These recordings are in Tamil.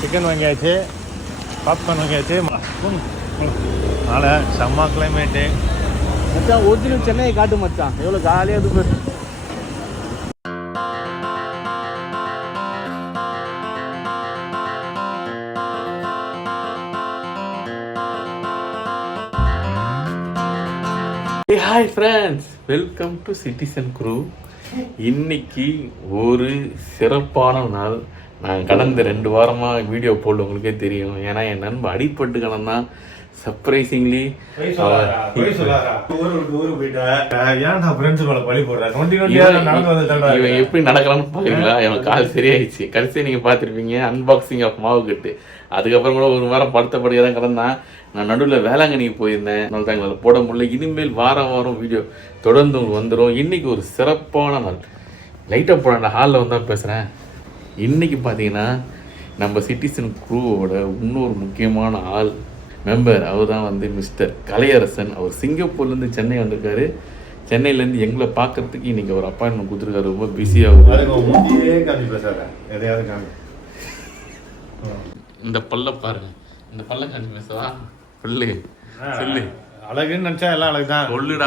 சிக்கன் வாங்கியாச்சு பாப்கார்ன் வாங்கியாச்சு. நாளை செம்ம கிளைமேட்டு மச்சான் ஒரிஜினல் சென்னையை காட்டு மச்சான். எவ்வளோ ஜாலியாக இருக்கு. Hi friends welcome to citizen crew இன்னைக்கு ஒரு சிறப்பான நாள். நான் கடந்த ரெண்டு வாரமாக வீடியோ போடல உங்களுக்கே தெரியும். ஏன்னா என் நண்பன் அடிப்பட்டு கிடந்தான். சர்ப்ரைசிங்லி இவன் எப்படி நடக்கிறான்னு பாக்குறீங்களா இவன் கால் சரியாயிடுச்சு. கடைசியா நீங்க பார்த்திருப்பீங்க அன்பாக்சிங் ஆஃப் மாவு கட்டு அதுக்கப்புறம் கூட ஒரு வாரம் படுத்த படுக்க தான் கிடந்தான். நான் நடுவில் வேளாங்கண்ணிக்கு போயிருந்தேன். அதனால தான் எங்களால் போட முடியல. இனிமேல் வாரம் வாரம் வீடியோ தொடர்ந்து உங்களுக்கு வந்துடும் இன்னைக்கு ஒரு சிறப்பான நாள். லைட்டாக போட ஹாலில் வந்து தான் பேசுகிறேன் இன்னைக்கு பார்த்தீங்கன்னா நம்ம சிட்டிசன் குரூவோட இன்னொரு முக்கியமான ஆள் மெம்பர் அவர் தான் வந்து மிஸ்டர் கலையரசன். அவர் சிங்கப்பூர்லேருந்து சென்னை வந்திருக்காரு. சென்னையிலேருந்து எங்களை பார்க்கறதுக்கு இன்னைக்கு ஒரு அப்பாயின்மெண்ட் கொடுத்துருக்காரு. ரொம்ப பிஸியாக இந்த பல்ல பாருங்க. இந்த பல்ல காட்டி பேசவா பல்லு சொல்லு. அழகுன்னு நினைச்சா எல்லாம் அழகு தான் சொல்லுடா,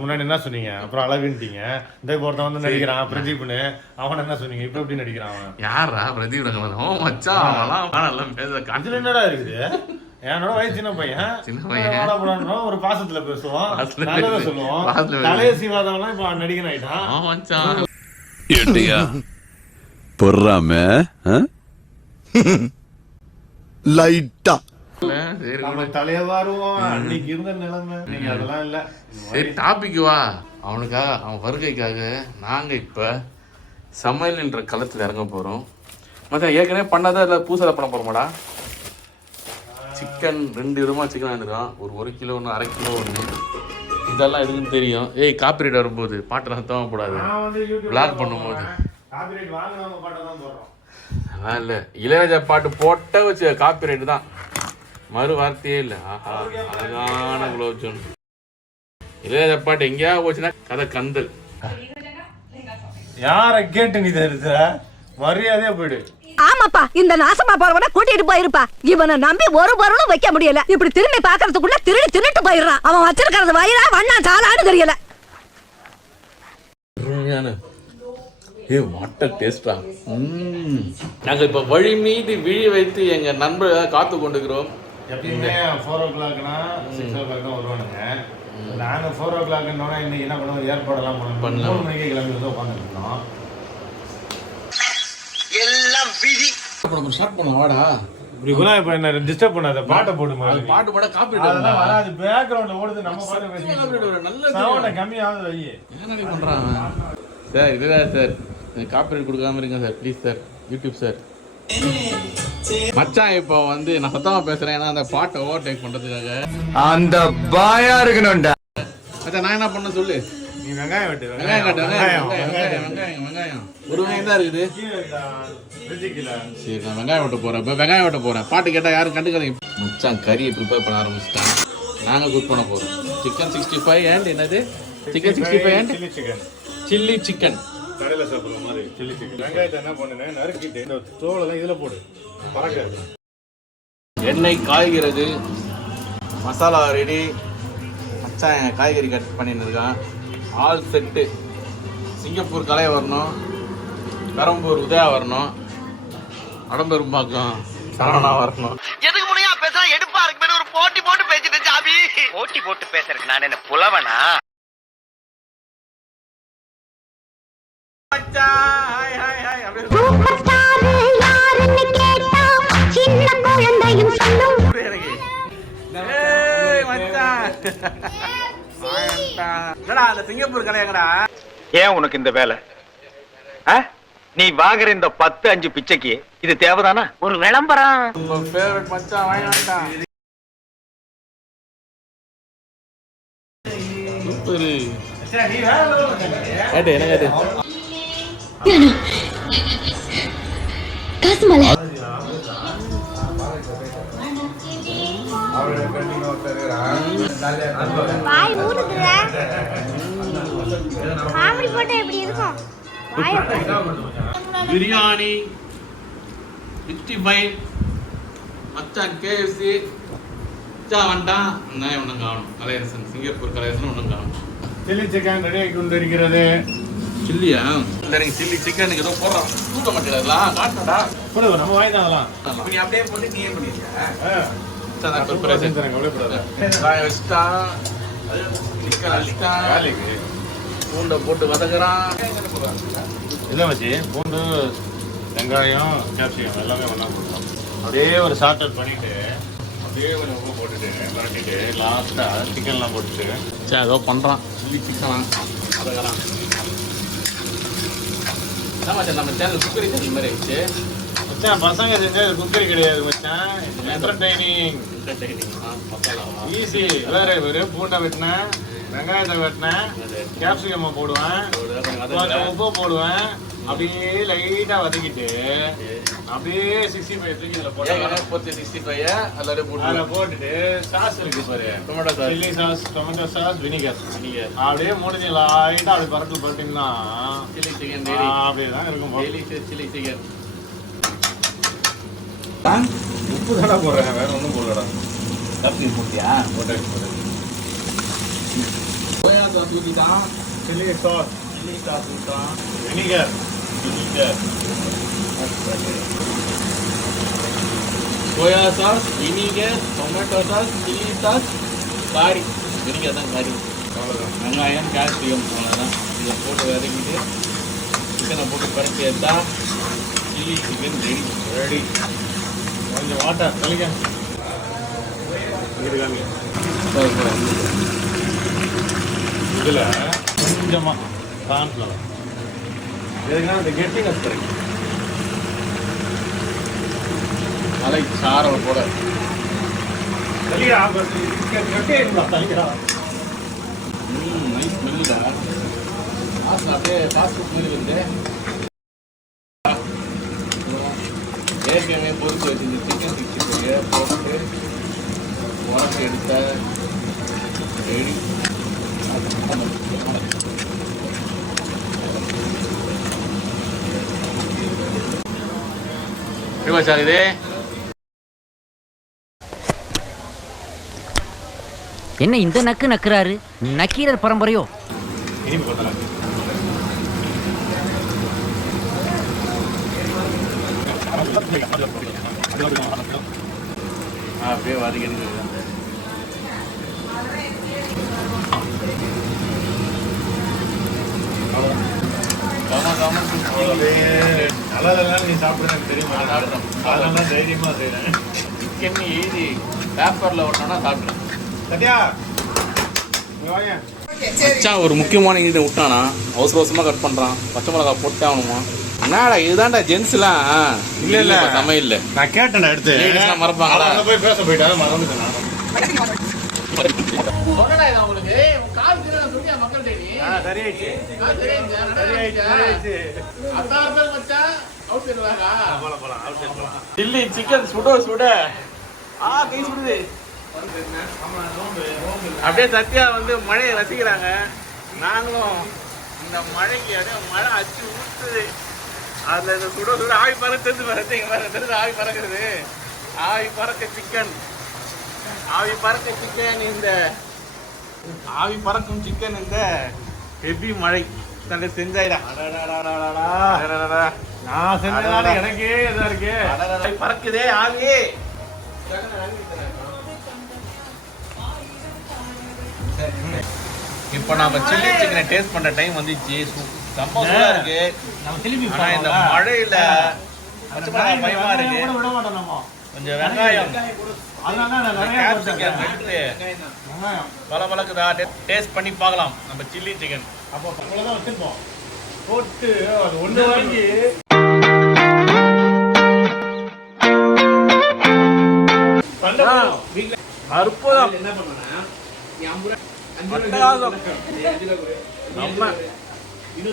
முன்னாடி என்ன சொன்னீங்க? அப்புறம் அழகுன்ட்டீங்க. இந்த இப்போ ஒருத்தன் வந்து நடிக்கிறான் பிரதீப்னு. அவன் என்ன சொன்னீங்க? இப்போ எப்படி நடிக்கிறான் அவன்? யாரா பிரதீப் ரங்கநாதன் மச்சான் அவன்லாம் நல்லா பேச காட்டு அதுல என்னடா இருக்குது? என்னோட வயசு சின்ன பையன். சின்ன பையன். ஒரு பாசத்துல பேசுவோம். நல்லதா. சொல்லுவோம். தலைய இப்ப நடிகன் ஆயிட்டான். ஆ மச்சான். ஏட்டையா பொறாம லைட்டா அன்னைக்கு இருந்த நிலைமை. அதெல்லாம் இல்ல. சரி டாபிக் வா. அவனுக்காக அவன் வருகைக்காக நாங்க இப்ப சமையல் என்ற களத்தில் இறங்க போறோம். மச்சான் ஏற்கனவே பண்ணாதா இல்லை புதுசாக பண்ண போறோமாடா? சிக்கன் ரெண்டு விதமாக சிக்கன் வாங்கிருக்கான் ஒரு ஒரு கிலோ ஒன்று அரை கிலோ ஒன்று இதெல்லாம் எதுக்குன்னு தெரியும். ஏய் காப்பிரைட் வரும்போது பாட்டு சத்தமாக போடாது. நான் வந்து யூடியூப் Vlog பண்ணும்போது. அதான் இல்லை. இளையராஜா பாட்டு போட்ட வச்சு காப்பிரைட் தான். மறு வார்த்தையே இல்லை. ஆஹா அழகான குலோப் ஜான் இளையராஜா பாட்டு எங்கேயாவது போச்சுன்னா கதை கந்தல். யார கேட்டு நீ தருத மரியாதையா போயிடு. ஆமாப்பா இந்த நாசமா போறவன கூட்டிட்டு போயிருப்பா. இவனை நம்பி ஒரு பொருளும் வைக்க முடியல. இப்படி திரும்பி பாக்குறதுக்குள்ள திருடி தின்னுட்டு போயிடுறான். அவன் வச்சிருக்கிறது வயிறா வண்ணா சாலான்னு தெரியல. ஏ வாட்ட டேஸ்டா ம். நாங்கள் இப்போ வழி மீது விழி வைத்து எங்கள் நண்பர்கள் காத்து கொண்டுக்கிறோம் எப்பயுமே ஃபோர் ஓ கிளாக்னா சிக்ஸ் ஓ கிளாக் தான் வருவானுங்க. நாங்க ஃபோர் ஓ கிளாக்னோட இன்னைக்கு என்ன பண்ணுவோம்? ஏற்பாடெல்லாம் பண்ணுவோம் பண்ணலாம். மூணு மணிக்கு கிளம்பி வந்து உட்காந்துட்டு இருந்தோம். இப்போ நம்ம ஸ்டார்ட் பண்ணலாம் வாடா. இப்படி இப்ப என்ன டிஸ்டர்ப் பண்ணாத? பாட்டை போடு மாதிரி. பாட்டு பாட காப்பி அதெல்லாம் வராது. பேக்ரவுண்ட்ல ஓடுது. நம்ம பாட்டு பேசிட்டு நல்ல சவுண்ட கம்மியாவது வை. என்ன பண்ணுறான் சார் இதுதான் சார். காப்பிரைட் கொடுக்காம இருங்க sir. Please sir. YouTube sir. மச்சான் இப்போ வந்து நான் சத்தமா பேசுறேன். ஏன்னா அந்த பாட்டை ஓவர்டேக் பண்றதுக்காக. அந்த பாயா இருக்கணும்டா. மச்சான் நான் என்ன பண்ண சொல்லு. நீ வெங்காயம் வெட்டு வெங்காயம் காட்டு வெங்காயம் வெங்காயம் வெங்காயம் வெங்காயம் ஒரு வெங்காயம் தான் இருக்குது. சரி நான் வெங்காயம் வெட்ட போறேன். இப்போ வெங்காயம் வெட்ட போறேன். பாட்டு கேட்டா யாரும் கண்டுக்காதீங்க. மச்சான் கறியை ப்ரிப்பேர் பண்ண ஆரம்பிச்சிட்டான். நாங்க குக் பண்ண போறோம். சிக்கன் சிக்ஸ்டி ஃபைவ் அண்ட் என்னது? Chicken sixty five and chilli chicken chilli chicken கடையில சாப்பிடுற மாதிரி. சில்லி சிக்கன் வெங்காயத்தை என்ன பண்ணுனேன் நறுக்கிட்டு இந்த தோலெல்லாம் இதுல போடு பறக்காது. எண்ணெய் காய்கிறது. மசாலா ரெடி மச்சான் காய்கறி கட் பண்ணின்னு இருக்கான். ஆல் செட்டு சிங்கப்பூர் கலை வரணும். பெரம்பூர் உதயா வரணும். அடம்பெரும்பாக்கம் சரவணா வரணும். எதுக்கு முடியா பேசுறா? எடுப்பா இருக்கு ஒரு போட்டி போட்டு பேசிட்டு ஜாபி போட்டி போட்டு பேசுறதுக்கு நான் என்ன புலவனா? கலையாங்கடா ஏன் உனக்கு இந்த வேலை? நீ வாங்குற இந்த பத்து அஞ்சு பிச்சைக்கு இது தேவைதானா? ஒரு விளம்பரம். வாய் ஊறுதுல காமெடி போட்டா எப்படி இருக்கும். பிரியாணி சிக்ஸ்டி ஃபைவ் மச்சான் கேஎஃப்சி மச்சான் வந்துட்டான் நான் ஒன்றும் காணும். கலையரசன் சிங்கப்பூர் கலையரசன் ஒன்றும் காணும். சில்லி சிக்கன் ரெடி ஆகி கொண்டிருக்கிறது. சில்லியா இல்லை நீங்கள் சில்லி சிக்கனுக்கு ஏதோ போடுறோம். தூக்க மாட்டேங்கிறதெல்லாம் காட்டடா கூட நம்ம வாங்கி தரலாம் நீ அப்படியே போட்டு நீயே பண்ணிருக்க நான் சூப்பரா செஞ்சு தரேன், கவலைப்படாத. காய வச்சுட்டான் சிக்கன் வச்சுட்டான் வேலைக்கு. பூண்டை போட்டு வதக்குறான். இதான் வச்சு பூண்டு வெங்காயம் கேப்சிகம் எல்லாமே ஒன்றா போட்டோம். அப்படியே ஒரு அவுட் பண்ணிட்டு அப்படியே கொஞ்சம் உப்பு போட்டுட்டு பரட்டிட்டு லாஸ்ட்டாக சிக்கன்லாம் போட்டுட்டு சரி ஏதோ பண்ணுறான் சில்லி சிக்கனா வதக்குறான். ஆமா சார் நம்ம சேனல் குக்கரி சேனல் மாதிரி ஆயிடுச்சு. மச்சான் பசங்க செஞ்சது குக்கரி கிடையாது மச்சான். என்டர்டைனிங் மசாலாவா ஈஸி வேற வேறு பூண்டை வெட்டினேன் வெங்காயத்தை வெட்டினேன். கேப்சிகம்மை போடுவேன். கொஞ்சம் உப்பு போடுவேன். அப்படியே லைட்டாக வதக்கிட்டு அப்படியே சிக்ஸ்டி ஃபைவ் தூக்கி இதில் போட்டேன் போட்டு சிக்ஸ்டி ஃபைவ் அதில் போட்டு அதில் போட்டுட்டு சாஸ் இருக்கு பாரு. Tomato sauce chilli sauce tomato sauce vinegar vinegar அப்படியே முடிஞ்சு லைட்டாக அப்படி பரட்டு போட்டிங்கன்னா சில்லி சிக்கன் அப்படியே தான் இருக்கும் சில்லி சிக்கன் உப்பு தானே போடுறேன். வேற ஒன்றும் போடலடா. கப்பி போட்டியா? போட்டாச்சு போட்டாச்சு. சாஸ் ஊற்றிட்டான் chilli sauce chilli sauce ஊற்றான் vinegar vinegar soya sauce vinegar tomato sauce chilli sauce காரி வினிகர் தான் காரி அவ்வளோதான் வெங்காயம் கால்சியம் அவ்வளோதான் இதை போட்டு வதக்கிட்டு சிக்கனை போட்டு பரட்டி எடுத்தா சில்லி சிக்கன் ரெடி ரெடி கொஞ்சம் வாட்டர் தெளிக்க இது காமி இதில் கொஞ்சமாக கார்ன்ஃப்ளவர் எதுக்குன்னா அந்த கெட்டினஸ் கிடைக்கும் மலை சாரம் வாசனை அப்படியே ஃபாஸ்ட் ஃபுட் மாதிரி வந்து ஏற்கனவே பொறுத்து வச்சிருந்த சிக்கன் சிக்ஸ்டி போட்டு உரத்தை எடுத்த ரெடி சார் இது என்ன இந்த நக்கு நக்குறாரு? நக்கீரர் பரம்பரையோ? அப்படியே வதக்கிட்டு நல்லா இல்லைனாலும் நீ சாப்பிடுறது எனக்கு தெரியுமா நான் சாப்பிடுறேன். அதனால தான் தைரியமாக செய்கிறேன் சிக்கன் எழுதி பேப்பரில் ஒட்டோன்னா சாப்பிட்றேன் சத்யா மச்சான் ஒரு முக்கியமான இங்கிட்ட விட்டானா அவசர அவசரமாக கட் பண்ணுறான் பச்சை மிளகா போட்டே ஆகணுமா என்னடா இதுதான்டா ஜென்ஸ்லாம் இல்ல, இல்ல. சமையல் நான் கேட்டேன்டா எடுத்து மறப்பாங்களா? போய் பேச போயிட்டாங்க மறந்துட்டேன் நானும். ஆ, சரியாயிடுச்சு. சில்லி சிக்கன் சுட சுட. ஆ கை சுடுது. அப்படியே சத்யா வந்து மழையை ரசிக்கிறாங்க. நாங்களும் இந்த மழைக்கு அப்படியே மழை அச்சு ஊற்றுது அதில் இந்த சுட சுட ஆவி பறக்க தெரிஞ்சு பறந்து பாருங்க தெரிஞ்சு ஆவி பறக்குது. ஆவி பறக்க சிக்கன் ஆவி பறக்க சிக்கன் இந்த ஆவி பறக்கும் சிக்கன் இந்த ஹெவி மழை. தன்னை செஞ்சாயிடா. நான் செஞ்சதால எனக்கே இதா இருக்கு பறக்குதே ஆவி இப்போ நாம சில்லி சிக்கனை டேஸ்ட் பண்ற டைம் வந்துச்சு சு- செம்ம சூடா இருக்கு. நம்ம திருப்பி ஆனா இந்த மழையில பயமா இருக்கு. கொஞ்சம் வெங்காயம். பல பழக்குதா டேஸ்ட் பண்ணி பார்க்கலாம். நம்ம சில்லி சிக்கன். அப்போ அவ்வளோதான் வச்சிருப்போம். போட்டு அது ஒன்று வாங்கி அற்புதம் அட்டகாசம். நம்ம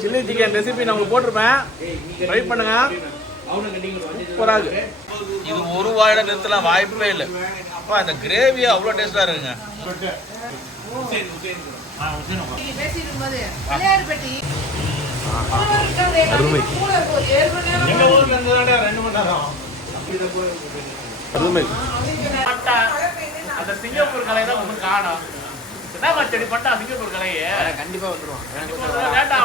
சில்லி சிக்கன் ரெசிபி நான் உங்களுக்கு போட்டிருப்பேன். ட்ரை பண்ணுங்க. இருக்கு இது ஒரு வாயில நிறுத்தலாம் வாய்ப்பே இல்லை. அப்பா இந்த கிரேவி அவ்வளோ டேஸ்டா இருக்குங்க. அந்த சிங்கப்பூர் கலை தான் ஒன்றும் காணும். என்ன பண்ணா சிங்கப்பூர் கலையே? கண்டிப்பா வந்துருவான். லேட்டா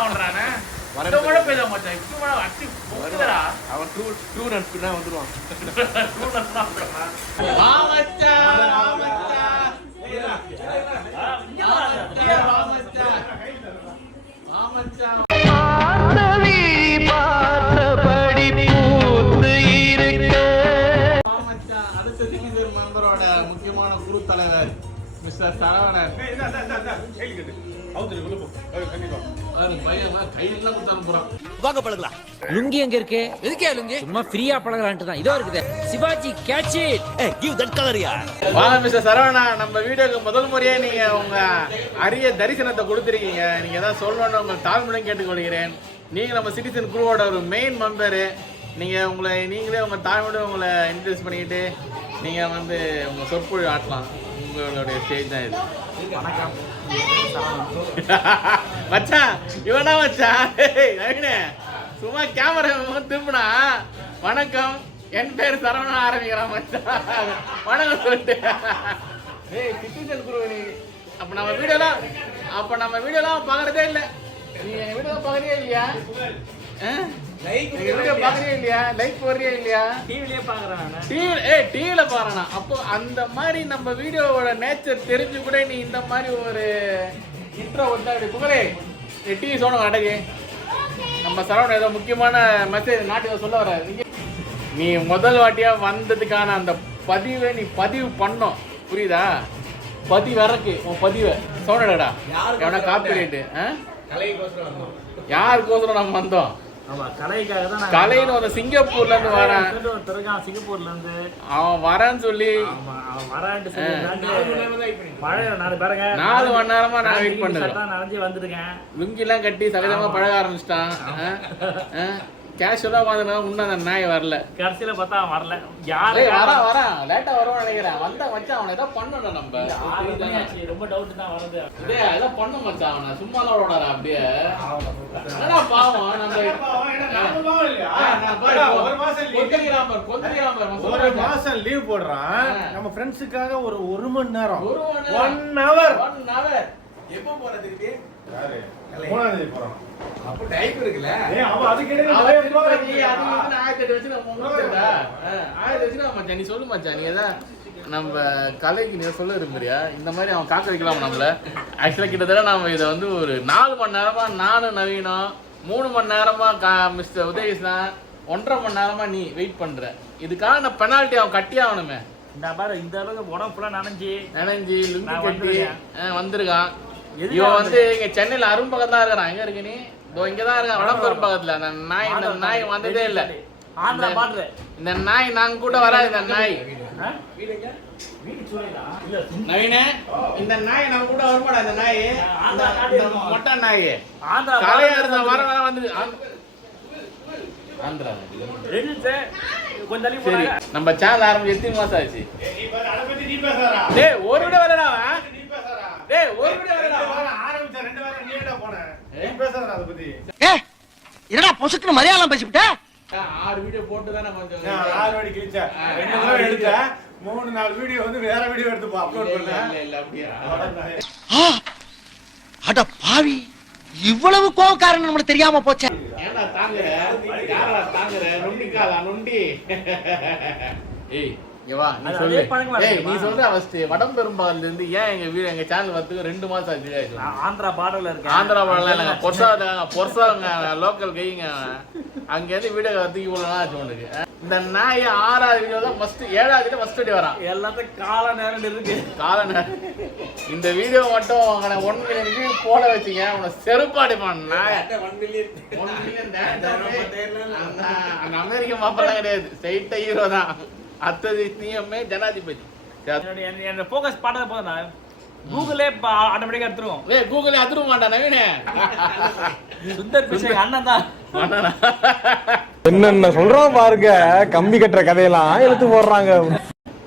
ஆகுன்றானே இந்த மழை பெய்த மச்சான் இப்படி மழை அட்டி போகுதுடா அவன் டூ வந்துருவான். வா மச்சான் வா. மச்சான் வா மச்சான் வா மச்சான் வா மச்சான் அடுத்த சிங்கிசர் மெம்பரோட முக்கியமான குரு தலைவர் மிஸ்டர் சரவணன் கொடுத்து அனுப்புறான் லுங்கி எங்க இருக்கு? எதுக்கே லுங்கி? சும்மா ஃப்ரீயா பழகலான்ட்டு தான். இதோ இருக்குது. சிவாஜி கேட்ச் இட் வாங்க மிஸ்டர் சரவணா நம்ம வீடியோக்கு முதல் முறையே நீங்க உங்க அரிய தரிசனத்தை கொடுத்துருக்கீங்க. நீங்க ஏதாவது சொல்லணும்னு உங்க தாழ்மையுடன் கேட்டுக்கொள்கிறேன். நீங்க நம்ம சிட்டிசன் குரூவோட ஒரு மெயின் மெம்பரு நீங்க உங்களை நீங்களே உங்க தாழ்மையோட உங்களை இன்ட்ரெஸ்ட் பண்ணிக்கிட்டு நீங்க வந்து உங்க சொற்பொழி ஆட்டலாம். உங்களுடைய ஸ்டேஜ் தான் இது. மச்சான் இவனா நவீனே சும்மா கேமரா திரும்பினா வணக்கம். என் பேர் சரவணன் ஆரம்பிக்கிறான் மச்சான் வணக்கம் சொல்லிட்டு. ஏய் சிட்டிசன் குரு நீ அப்ப நம்ம வீடியோலாம் அப்ப நம்ம வீடியோலாம் பார்க்கறதே இல்ல. நீ எங்க வீடியோ பார்க்கறதே இல்லையா? வீடியோ பார்க்கறதே இல்லையா? லைக் போடுறியா இல்லையா? டிவிலேயே பாக்குறான் டிவி ஏய் டிவில பாருண்ணா அப்போ அந்த மாதிரி நம்ம வீடியோவோட நேச்சர் தெரிஞ்சு கூட நீ இந்த மாதிரி ஒரு இன்ட்ரோ புகழே. நீ டிவி சோனம் அடகு. நம்ம சரவணன் ஏதோ முக்கியமான மெசேஜ் நாட்டுக்கு சொல்ல வர நீ முதல் வாட்டியா வந்ததுக்கான அந்த பதிவை நீ பதிவு பண்ணோம். புரியுதா? பதிவு இறக்கு உன் பதிவை. சோனடா எவனா காப்பி ரைட்டு யாருக்கோசரம் நம்ம வந்தோம்? கலைன்னு ஒரு சிங்கப்பூர்ல இருந்து வரேன். friend ஒருத்தர் இருக்கான் சிங்கப்பூர்ல இருந்து அவன் வரேன்னு சொல்லி. ஆமா அவன் வரான்ட்டு சொல்லி மழை நாலு மணி நேரமா நான் வெயிட் பண்ணுறேன் நனைஞ்சு வந்திருக்கேன். லுங்கிலாம் கட்டி சகஜமா பழக ஆரம்பிச்சிட்டான். கேஷுவலாக உட்காந்துனா இன்னும் அந்த நாய் வரல. கடைசியில பார்த்தா வரல. யாரு ஏய், வரான் வரான் லேட்டா வருவான்னு நினைக்கிறேன். வந்தா வச்சான் அவனை ஏதோ பண்ணணும் நம்ம. ரொம்ப டவுட் தான் வருது டேய் ஏதோ பண்ண மச்சான் அவனை. சும்மாலாம் விடாத அப்படியே. என்னடா பாவம்? நம்ம ஒரு மாசம் லீவ் போடுறான். நம்ம ஃப்ரெண்ட்ஸுக்காக ஒரு ஒரு மணி நேரம். ஒரு மணி ஒன். Hour One hour. எப்போ போற திருப்பி மூணாம் தேதி போறோம். அப்போ டைப் இருக்குல்ல? அதுக்கு ஆயிரத்தி வச்சு நம்ம ஆயிரத்தி வச்சு. மச்சான், நீ சொல்லு மச்சான், நீ எதா நம்ம கலைக்கு நீ சொல்ல விரும்புறியா? இந்த மாதிரி அவன் காக்க வைக்கலாம் நம்மள? ஆக்சுவலாக கிட்டத்தட்ட நம்ம இதை வந்து ஒரு நாலு மணி நேரமா நானும் நவீனம் மூணு மணி நேரமா கா மிஸ்டர் உதயகிருஷ்ணன் ஒன்றரை மணி நேரமா நீ வெயிட் பண்ற. இதுக்கான பெனால்ட்டி அவன் கட்டி ஆகணுமே. இந்த பாரு இந்த அளவுக்கு உடம்பு ஃபுல்லா நனைஞ்சு. நனைஞ்சி லுங்கி நான் கட்டி வந்திருக்கேன். இவன் வந்து? இங்க சென்னையில அரும்பக்கம் தான் இருக்கிறான். எங்க இருக்கு நீ? இதோ இங்க தான் இருக்கான் வடம்பு அரும்பக்கத்துல அந்த நாய் இந்த நாய் வந்ததே இல்ல. ஆந்திரா இந்த- நாய் நாங்க கூட வராது இந்த நாய். வீடு சூழலா இல்ல நவீன இந்த நாய் நம்ம கூட வரமாடா இந்த நாய். மொட்டை நாய். ஆந்திரா கலையா இருந்த வர வர வந்து ஆந்திரா. நம்ம சேனல் ஆரம்பிச்சு எத்தனை மாசம் ஆச்சு? ஒரு விட வரடா. டேய் ஒரு விட வரடா ஆரம்பிச்ச ரெண்டு வாரம் நீ ஏன்டா போன? நீ பேசாதடா அதை பத்தி. என்னடா பொசுக்குன்னு மலையாளம் பேசிவிட்ட ஆறு வீடியோ போட்டு தானே கொஞ்சம் ஆறு வாட்டி கிழிச்சேன். ரெண்டு தடவை வாட்டி எடுத்தேன். மூணு நாலு வீடியோ வந்து வேற வீடியோ எடுத்து அப்லோட் பண்ணேன் இல்ல, இல்ல, அப்படியா? அட பாவி இவ்வளவு கோவக்காரன் நம்மளுக்கு தெரியாம போச்சே ஏன்டா தாங்குற? யாரடா தாங்குற? நொண்டிக்காலா, நொண்டி? ஏய், இங்க வா, நீ அது சொல்லு. ஏய்? நீ சொல்ற first, வடம்பெரும்பாலையில இருந்து ஏன் எங்க வீடு எங்க சேனல் வரதுக்கு ரெண்டு மாசம் ஆச்சு ஆந்திரா பார்டர்ல இருக்கேன். ஆந்திரா பாடலாம் இல்லைங்க பொர்சா பொர்சாங்க லோக்கல் கைங்க. அங்க இருந்து வீடியோ கத்துக்கு இவ்வளவு நாள் ஆச்சு உனக்கு. இந்த நாய் ஆறாவது வீடியோ தான் ஃபர்ஸ்ட் ஏழாவது ஃபர்ஸ்ட் அடி வரான் எல்லாத்தையும் கால நேரம் இருக்கு. கால நேரம். இந்த வீடியோ மட்டும் உங்களை ஒன் மில்லியன் வியூ போட வச்சீங்க. உன செருப்பாடி பண்ண ஒன் மில்லியன் அந்த அமெரிக்க மாப்பிள்ளலாம் கிடையாது. ஸ்ட்ரைட்டா ஹீரோ தான். நீயமே ஜனாதிபதி. என்ன- என்ன ஃபோக்கஸ் பாட்டத போதும் நான் கூகுளே ஆட்டோமேட்டிக்கா எடுத்துருவோம். ஏய் கூகுளே அதிரும் மாட்டா நவீனே. சுந்தர் பிச்சை அண்ணன் தான். என்னென்ன சொல்றான் பாருங்க கம்பி கட்டுற கதையெல்லாம் எடுத்து போடுறாங்க.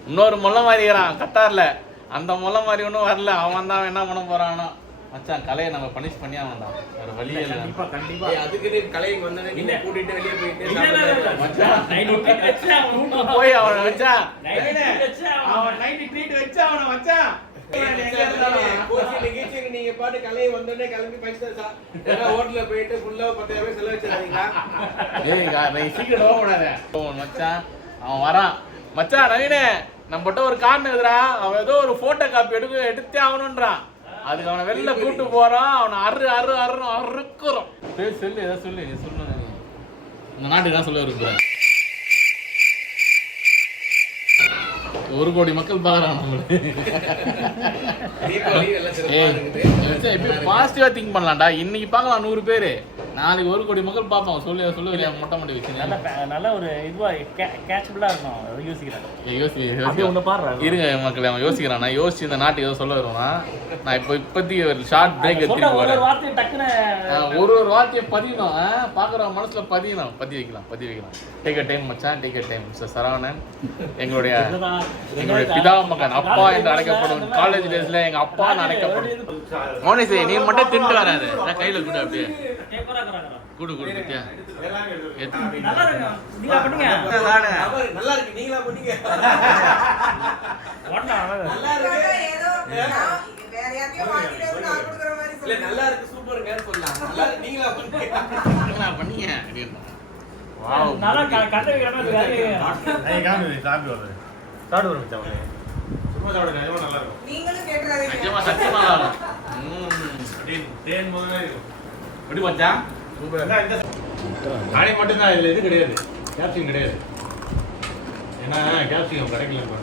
இன்னொரு முல்லை மாதிரி இருக்கிறான் கத்தார்ல. அந்த முல்லை மாதிரி ஒன்றும் வரல அவன் தான் என்ன பண்ண போறானோ. மச்சான் கலையை நம்ம பனிஷ் பண்ணி ஆகணும் வேற வழியே இல்லை கண்டிப்பா கண்டிப்பா. அதுக்கு கலைக்கு வந்தோடனே இல்ல. கூட்டிட்டு வெளியே போயிட்டு. மச்சான். நைட்டு ட்ரீட் வச்சு அவன் போய் அவனை வச்சா வச்சு அவன் அவன் நைட்டு ட்ரீட் வச்சு அவனை நீங்க பாட்டு கலையை வந்தோடனே கிளம்பி பைசா ஹோட்டல்ல போயிட்டு ஃபுல்லா பத்தாயிரம் ரூபாய் சீக்கிரம் போக கூடாது அவன் மச்சான் அவன் வரான். மச்சான் நவீனே நம்மகிட்ட ஒரு காரணம் இருக்குதுடா. அவன் ஏதோ ஒரு போட்டோ காப்பி எடுக்க எடுத்தே ஆகணுன்றான் அதுக்கு அவனை வெளில கூட்டு போறோம் அவனை அரு அரு அறு அறுக்குறோம். சரி சொல்லு ஏதாவது சொல்லு நீ சொல்லு இந்த நாட்டுக்கு தான் சொல்ல இருக்கிறேன் ஒரு கோடி மக்கள் பார்க்குறான் நம்மளுக்கு தீபாவளி எல்லாம் சிறப்பா ஏய், இருக்குது மச்சான், எப்பயும் பாசிட்டிவா திங்க் பண்ணலாம்டா? இன்னைக்கு பார்க்கலாம் நூறு பேரு. நாளைக்கு ஒரு கோடி மக்கள் பார்ப்போம். சொல்லு சொல்லு இல்லையா மொட்டை மொட்டை நல்ல வச்சு. நல்ல ஒரு இதுவா கேட்சபிளா இருக்கும் யோசிக்கிறேன். யோசி அப்படியே ஒண்ணு பாடுறா இருங்க மக்களே அவன் யோசிக்கிறான். நான் யோசிச்சு இந்த நாட்டுக்கு ஏதோ சொல்ல வருவான்? நான் இப்போ இப்போதைக்கு ஒரு ஷார்ட் பிரேக் எடுத்துட்டு ஒரு ஒரு ஒரு ஒரு வார்த்தையை பதியணும். பார்க்குறவன் மனசுல பதியணும். பதி வைக்கலாம் பதி வைக்கலாம். டேக் அ டைம் மச்சான். Take a time mister Saravanan. எங்களுடைய எங்களுடைய பிதா மகன் அப்பா என்று அழைக்கப்படும் காலேஜ் டேஸ்ல எங்க அப்பா அழைக்கப்படும். மோனிசே நீ மட்டும் திண்டு வராது. நான் கையில கொடு அப்படியே. குடு குடு பத்தியா நல்லா இருக்கு நீங்களா பண்ணீங்க? நல்லா இருக்கு. இல்ல நல்லா இருக்கு சூப்பருங்க சொல்லலாம் நல்லா நீங்களா பண்ணீங்க பண்ணீங்க அப்படின்னு வாவ் நல்லா க- கட்ட வைக்கிற மாதிரி இருக்கு. சும்மா சாப்பிடுங்க நிஜமா நல்லா இருக்கும் நிஜமா சத்தியமா நல்லா இருக்கும். ம். தேன் முதல்ல இருக்கும். எப்படி மச்சான் நானே மட்டும்தான் இதுல இது கிடையாது. கேப்சிகம் கிடையாது. ஏன்னா கேப்சிகம் கிடைக்கல இந்த.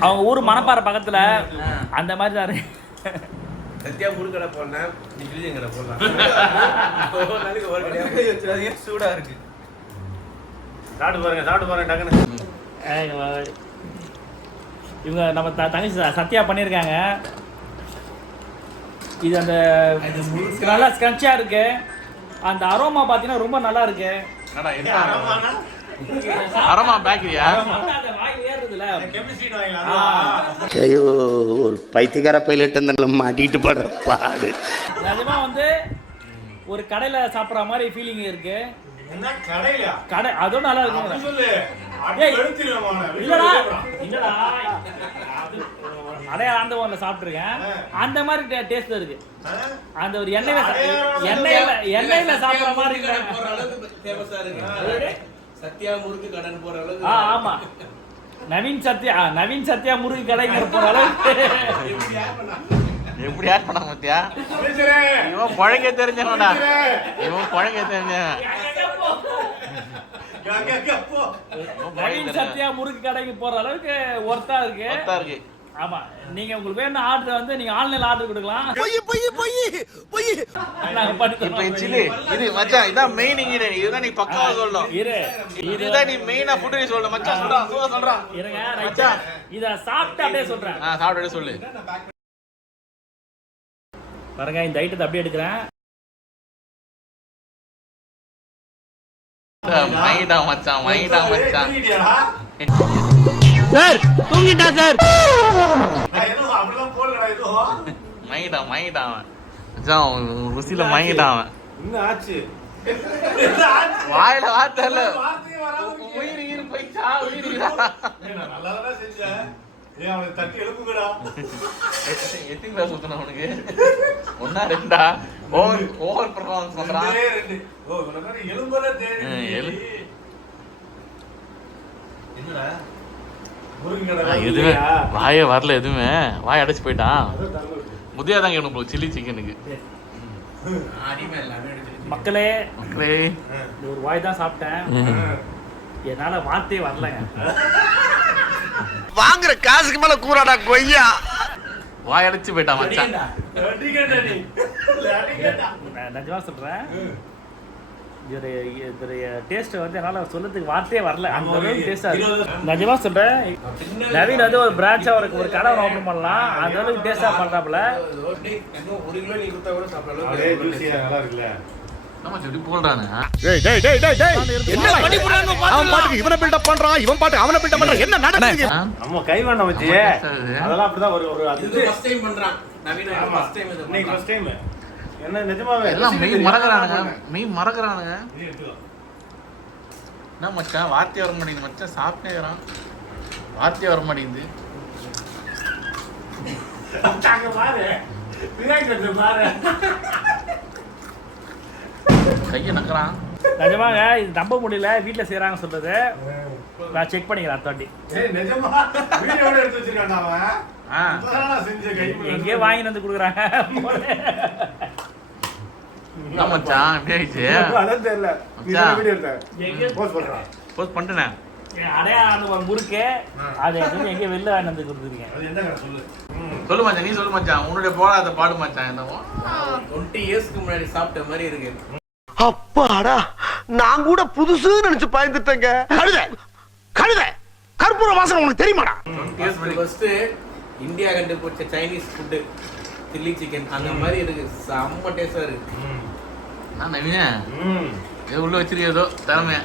அவங்க ஊர் மணப்பாறை பக்கத்துல அந்த மாதிரி தான் இருக்கு. சத்யா முருகடை போடலாம் நீ கிளியங்கடை போடலாம். ஒரு ஒரு சூடா இருக்கு. சாப்பிட்டு பாருங்க சாப்பிட்டு பாருங்க டக்குன்னு. இவங்க நம்ம த- தங்கச்சி ச- சத்யா பண்ணியிருக்காங்க இது அந்த நல்லா ஸ்க்ரன்ச்சியா இருக்கு. அந்த அரோமா பார்த்தீங்கன்னா ரொம்ப நல்லா இருக்கு. அரமா பேக்கரியா ஐயோ ஒரு பைத்தியக்கார பைலட் அந்த மாட்டிட்டு படுற பாடு. நிஜமா வந்து ஒரு கடையில சாப்பிடுற மாதிரி ஃபீலிங் இருக்கு. என்ன கடையிலயா கடை அதுவும் நல்லா அப்படி இருக்கு சொல்லு. ஏய், எடுத்துருவேன் அவனை. இல்லடா இல்லடா. ஆண்டு ஒன்று சாப்பிட்டுருக்கேன். அந்த மாதிரி டேஸ்ட் இருக்கு. அந்த ஒரு எண்ணெயில எண்ணெயில எண்ணெயில சாப்பிடுற மாதிரி இல்ல. சத்யா முறுக்கு கடன் போற அளவுக்கு ஆமா. நவீன் சத்யா நவீன் சத்யா முருகு கடைங்கிற போற அளவுக்கு. எப்படி ஆட் பண்ண மத்தியா இவன் பழங்க தெரிஞ்சவன்டா. இவன் பழங்க தெரிஞ்சவன். சத்யா முருகு கடைக்கு போற அளவுக்கு ஒர்த்தா இருக்கு. ஒத்தா இருக்கு. ஆமா. நீங்க உங்களுக்கு வேணும் ஆர்டர் வந்து நீங்க ஆன்லைன்ல ஆர்டர் கொடுக்கலாம். நாங்க பண்ணி இப்ப தரோம். இந்த சில்லி இது மச்சான் இதான் மெயின் இன்கிரியன்ட் இதுதான் நீ பக்காவா சொல்லணும். இரு. இதுதான் நீ மெயினா ஃபுட் நீ சொல்லணும். மச்சான் சொல்றான் சூடா சொல்றான். இருங்க ரைட்டா இத சாப்பிட்டு அப்படியே சொல்றேன். ஆ சாப்பிட்டு சொல்லு. பாருங்க இந்த ஐட்டத்தை அப்படியே எடுக்கிறேன். மைடா மச்சான் மைடா மச்சான். சார் தூங்கிட்டா சார். மைடா அவன். மச்சான் உன் ருசியில மைடா அவன். இன்னும் ஆச்சு? வாயில வார்த்தை இல்ல. உயிர் ஈர் போயிச்சா உயிர். நல்லாதானே செஞ்சேன். ஏய் அவனை தட்டி எழுப்புங்கடா? எத்தனை கிளாஸ் ஊத்துன உனக்கு ஒன்னா ரெண்டா? ஓவர் ஓவர் பெர்ஃபார்மன்ஸ் பண்றான். ரெண்டே ஓ எலும்புல தேடி என்னடா? எதுவுமே. வாயே வரல எதுவுமே. வாய் அடைச்சு போயிட்டான். முதியா தாங்க இவனுக்கு சில்லி சிக்கனுக்கு. மக்களே மக்களே. ஒரு வாய் தான் சாப்பிட்டேன். என்னால வார்த்தையே வரலங்க. வாங்குற காசுக்கு மேல கூறாடா கொய்யா. வாய் அடைச்சு போயிட்டான் மச்சான் நிஜமா சொல்றேன். இதோடைய இதோடைய டேஸ்ட் வந்து என்னால சொல்றதுக்கு வார்த்தையே வரல. அந்த அளவுக்கு டேஸ்டா இருக்கு. நிஜமா சொல்றேன். நவீன் வந்து ஒரு பிரான்ச்சா ஒரு ஒரு கடை ஓபன் பண்ணலாம். அந்த அளவுக்கு டேஸ்டா பண்றாப்புல. ஒரு கிலோ நீ கொடுத்தா கூட சாப்பிடலாம். என்ன அவன் பாட்டுக்கு இவனை பில்டப் பண்றான் இவன் பாட்டு அவனை பில்டப் பண்றான். என்ன நடக்குது நம்ம கை வேண்டாம் வச்சு பேசுறது. அதெல்லாம் அப்படிதான் ஒரு ஒரு அது இது டைம் பண்றான். நவீன ஃபர்ஸ்ட் டைம் இன்னைக்கு ஃபர்ஸ்ட் டைம் என்ன நிஜமாவே? எல்லாம் மெய் மறக்கறானுங்க. மெய் மறக்கறானுங்க. என்ன மச்சான் வார்த்தை வர மாட்டேங்குது மச்சான். சாப்பிட்டே இருக்கிறான். வார்த்தை வர மாட்டேங்குது. பாரு. பாரு. கையை நக்கறான் நிஜமாங்க இது நம்ப முடியல வீட்டில் செய்கிறாங்க சொல்றது. நான் செக் பண்ணிக்கிறேன் அடுத்த வாட்டி. நிஜமா? வீடியோட எடுத்து வச்சிருக்கான்டா அவன். ஆ. செஞ்ச கை எங்கேயோ வாங்கிட்டு வந்து கொடுக்குறாங்க. என்ன மச்சான் எப்படி ஆயிடுச்சு? அதான் தெரியல. போஸ்ட் பண்ணிட்டேனே. முறுக்கு. அதை எடுத்து எங்கேயோ வெளில வந்து கொடுத்துருக்கீங்க. சொல்லு. மச்சான் நீ சொல்லு மச்சான். உன்னுடைய போடாத பாடு மச்சான் என்னவோ டுவெண்ட்டி இயர்ஸ்க்கு முன்னாடி சாப்பிட்ட மாதிரி இருக்கு. அப்பாடா நான் கூட புதுசு நினைச்சு பயந்துட்டேங்க. கழுத கழுத கற்பூர வாசனை உனக்கு தெரியுமாடா? ஃபர்ஸ்ட் இந்தியா கண்டுபிடிச்ச சைனீஸ் ஃபுட்டு சில்லி சிக்கன் அந்த மாதிரி இருக்கு செம்ம டேஸ்டா இருக்கு. நான் நவீன. உள்ள வச்சிருக்க ஏதோ திறமையா?